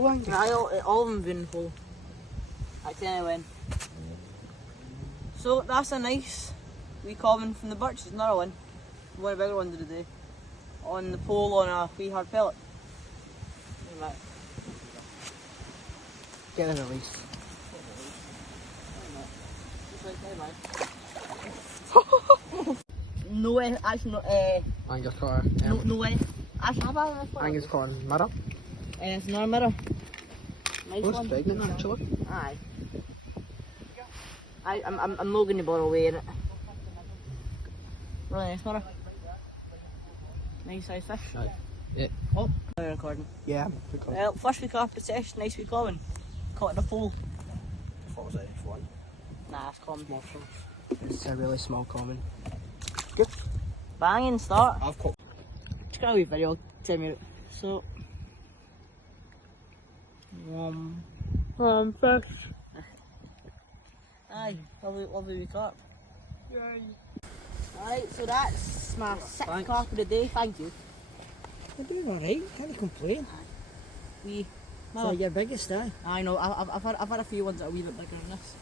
All of them been full. I tell you when. So that's a nice wee common from the birch. There's another one. One of the bigger ones of the day. On the pole on a wee hard pellet. Get a release. No way, actually not. Angus caught No way. Actually, have I Angus caught a mirror. It's not a mirror. Nice Looks one. pregnant actually. Aye. I'm not going to bother weighing it. Really nice mirror. Nice size fish. Aye. Yeah. Oh, we're recording. Yeah. Well, first week after session, nice week common. Caught in a pole. I thought it was F1. Nah, it's common. It's a really small common. Banging start. I've caught. Just got a wee video, 10 minutes. So, fish. Aye, lovely wee carp. Yay. Alright, so that's my sixth carp of the day. Thank you. You're doing alright, can't complain. We. So your biggest, eh? I know. I've had a few ones that are a wee bit bigger than this.